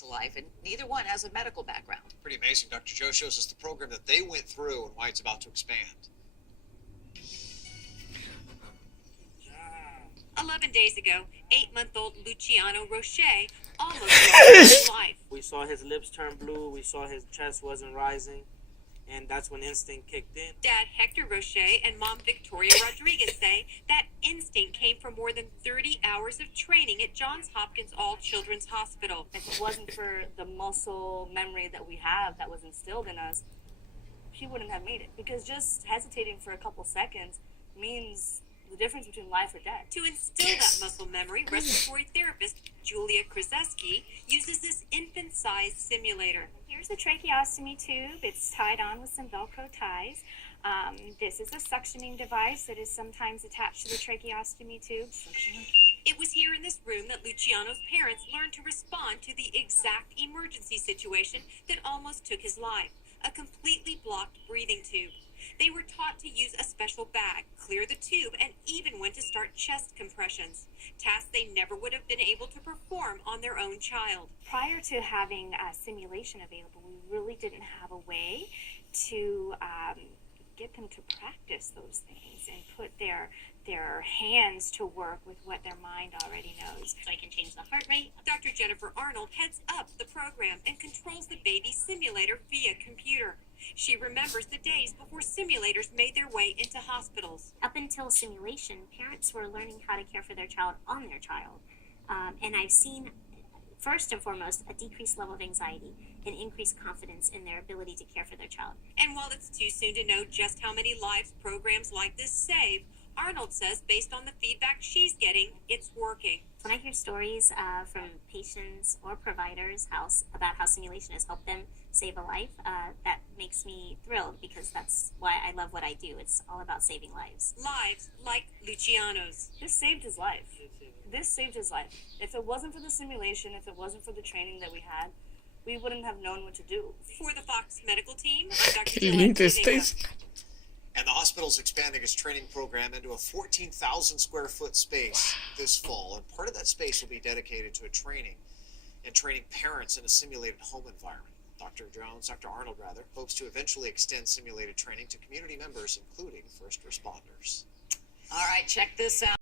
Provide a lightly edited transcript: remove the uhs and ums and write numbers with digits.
of life, and neither one has a medical background. Pretty amazing. Dr. Joe shows us the program that they went through and why it's about to expand. 11 days ago, 8-month-old Lucciano Roche almost lost his life. We saw his lips turn blue. We saw his chest wasn't rising. And that's when instinct kicked in. Dad Hector Roche and Mom Victoria Rodriguez say that instinct came from more than 30 hours of training at Johns Hopkins All Children's Hospital. If it wasn't for the muscle memory that we have that was instilled in us, she wouldn't have made it. Because just hesitating for a couple seconds means the difference between life or death. To instill that muscle memory, respiratory therapist Julia Krzyzewski uses this infant-sized simulator. Here's a tracheostomy tube. It's tied on with some Velcro ties. This is a suctioning device that is sometimes attached to the tracheostomy tube. It was here in this room that Luciano's parents learned to respond to the exact emergency situation that almost took his life, a completely blocked breathing tube. They were taught to use a special bag, clear the tube, and even when to start chest compressions, tasks they never would have been able to perform on their own child. Prior to having simulation available, we really didn't have a way to get them to practice those things and put their hands to work with what their mind already knows. So I can change the heart rate. Dr. Jennifer Arnold heads up the program and controls the baby simulator via computer. She remembers the days before simulators made their way into hospitals. Up until simulation, parents were learning how to care for their child on their child. And I've seen, first and foremost, a decreased level of anxiety and increased confidence in their ability to care for their child. And while it's too soon to know just how many lives programs like this save, Arnold says based on the feedback she's getting, it's working. When I hear stories from patients or providers about how simulation has helped them save a life, that makes me thrilled because that's why I love what I do. It's all about saving lives. Lives like Luciano's. This saved his life. This saved his life. If it wasn't for the simulation, if it wasn't for the training that we had, we wouldn't have known what to do. For the Fox medical team, I'm Dr. Qué lindo Julia está. And the hospital's expanding its training program into a 14,000 square foot space this fall. And part of that space will be dedicated to training parents in a simulated home environment. Dr. Arnold, hopes to eventually extend simulated training to community members, including first responders. All right, check this out.